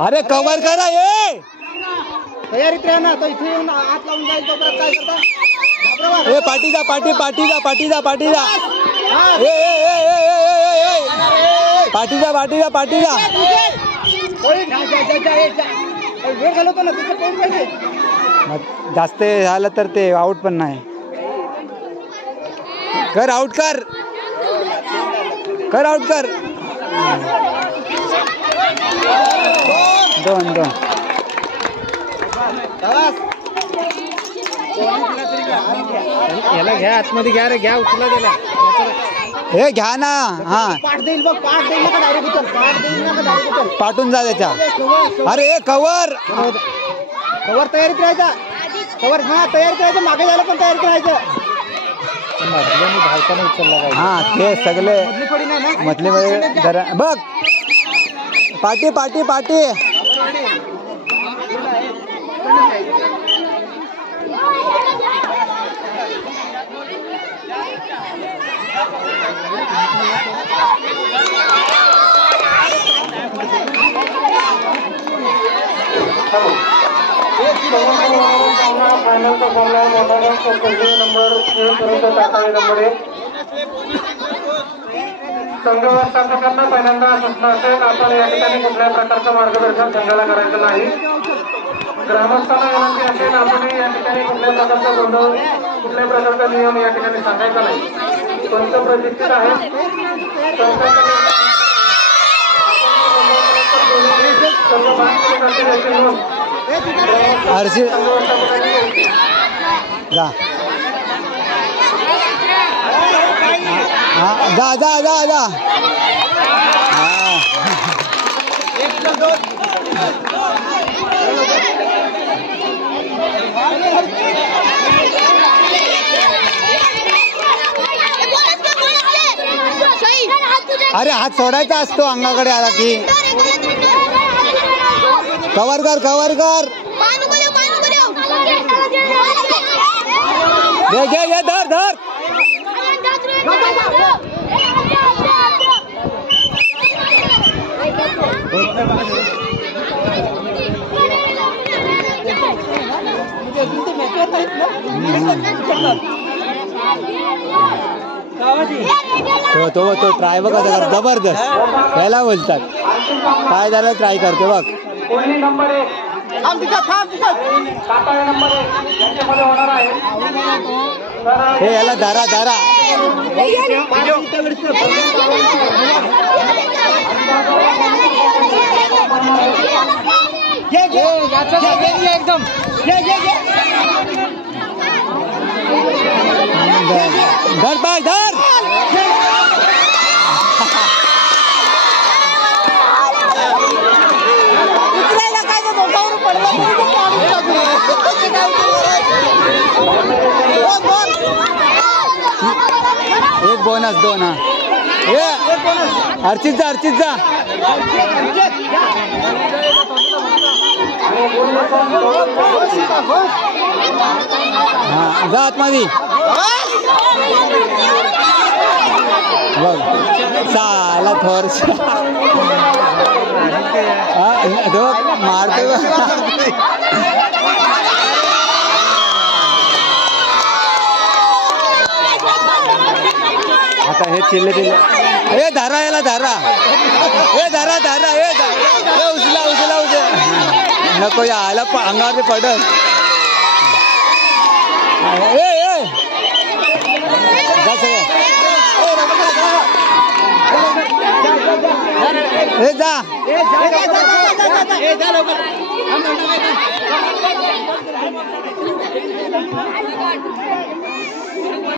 अरे कव्हर करा ये तयारीत राहा ना. तो इथे येऊन हात लावून जाईल तो परत काय करता. ए पाठी जा पाठी पाठी जा पाठी जा पाठी जा ए पाठी जा पाठी जा पाठी जा. वेळ घालवतो ना तिथे कोण पाहिजे. जास्त झालं तर ते आउट पण नाही. कर आउट कर कर आउट कर. दोन दोन याला घ्या आतमध्ये घ्या रे घ्या उचला त्याला. हे घ्या ना. हा पाठ देईल बघ पाठ देईल ना डायरेक्ट उचल. पाठ देईल ना डायरेक्ट उचल. पाठून जा त्याच्या. अरे हे कव्हर कवर तयारीत राहायचा. कवर हा तयारीत राहायचं. मागे जायला पण तयारीत राहायचं. धावताना उचलला पाहिजे. हा ते सगळे मधले जरा बघ पाठी पाठी पाठी. संघ व्यवस्थापकांना पहिल्यांदा सूचना असेल, आपण या ठिकाणी कुठल्याही प्रकारचं मार्गदर्शन संघाला करायचं नाही. ग्रामस्थांना विनंती असेल, आपण या ठिकाणी कुठल्याही प्रकारचा गोंधळ कुठल्याही प्रकारचा नियम या ठिकाणी सांगायचा नाही. पंच प्रशिक्षित आहे. अर्शी जा जा जा जा जा. अरे हात सोडायचा असतो अंगाकडे आला की. कवर कर कवर कर. घे घे घे धर धर. तो ट्राय बघ कसा जबरदस्त. त्याला बोलतात काय झालं ट्राय करतो बघ. हे याला धारा धारा. एकदम धर पाय धर. एक बोनस दोन. हा अर्चित जा अर्चित जा. हा जा आतमध्ये बघ. साला थोरस मारतो. आता हे चिल्ले दिले. हे धारा याला धारा. हे धारा धारा. हे उचला उचला उचला. नको याला अंगावर पडत. हे जा